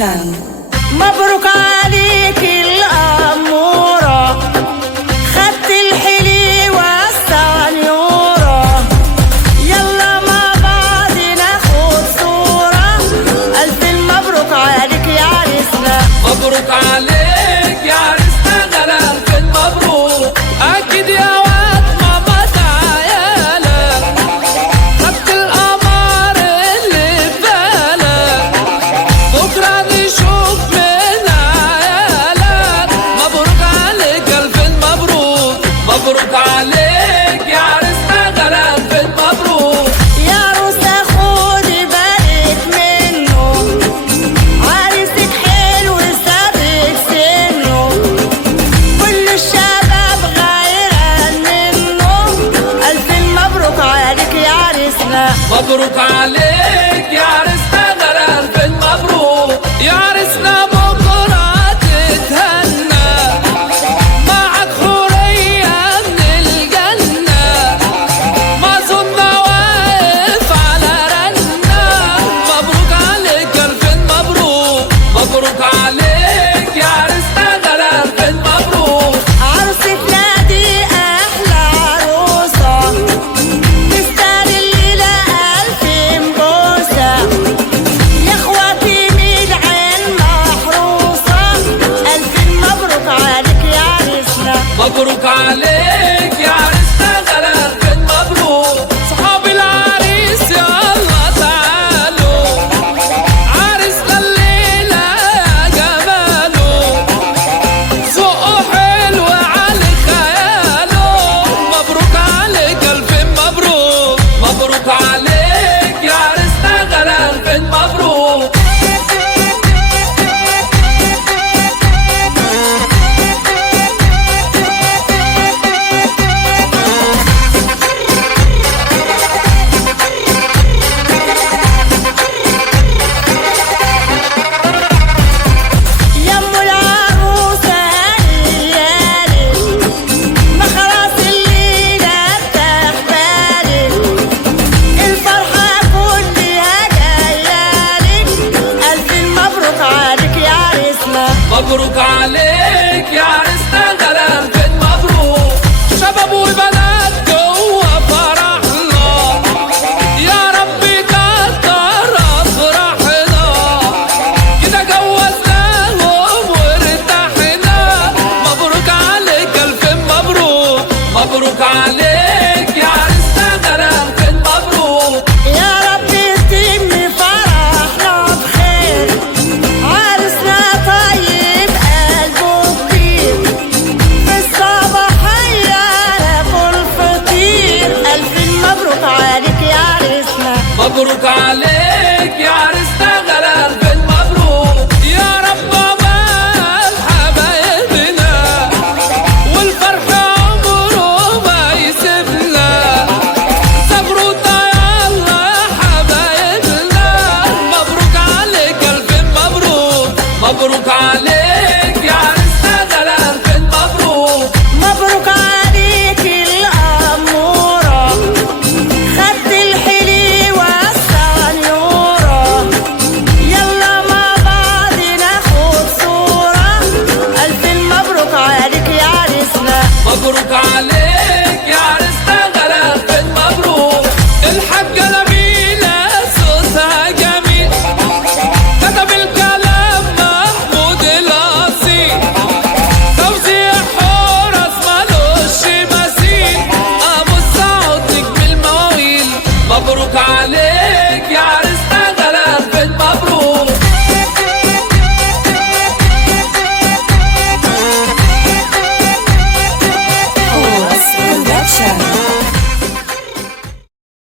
برودكشن. مبروك عليك الأمورة، خدت الحليوة السنيورة، يلا مع بعض ناخد صورة. ألف مبروك عليك يا عريسنا. مبروك عليك يا عريسنا، غلا ألف مبروك. أكيد يا واد ماما تعالى، خدت القمر اللي في بالك، بكرة نشوف من عيالك. مبروك عليك ألف مبروك. مبروك عليك يا عريسنا، غلا ألف مبروك. يا عروسة خدي بالك منه، عريسك حلو سابق سنه، كل الشباب غيران منه. ألف مبروك عليك يا عريسنا. مبروك عليك يا عريسنا، غلا ألف مبروك. يا عريسنا بكرة تتهنى، معك حورية من الجنة، معزومنا واقف على رنة. مبروك عليك ألف مبروك. مبروك عليك يا عريسنا، غلا ألف مبروك. عروستنا دي أحلى عروسة، تستاهل الليلة ألف مبوسة، يا إخواتي من عين محروسة. ألف مبروك عليك يا عريسنا. مبروك عليك يا عريسنا، غلا ألف مبروك. صحاب العريس يلا تعالوا، عريسنا الليلة يا جماله، ذوقه حلو على خياله. مبروك عليك ألف مبروك. مبروك عليك يا عريسنا، غلا ألف مبروك. يا أم العروسة هنيالك، ما خلاص الليلة ارتاح بالك، الفرحة كلها جايالك. ألف مبروك عليك يا عريسنا. مبروك عليك يا عريسنا، غلا ألف مبروك. شباب وبنات جوا فرحنا، يا رب كتر أفراحنا، كده جوزناهم وارتحنا. مبروك عليك ألف مبروك. مبروك عليك يا عريسنا، غلا ألف مبروك. يا رب يتم فرحنا بخير، عرسنا طيب قلبه كبير، في الصباحية ناكل فطير. ألف مبروك عليك يا عريسنا. مبروك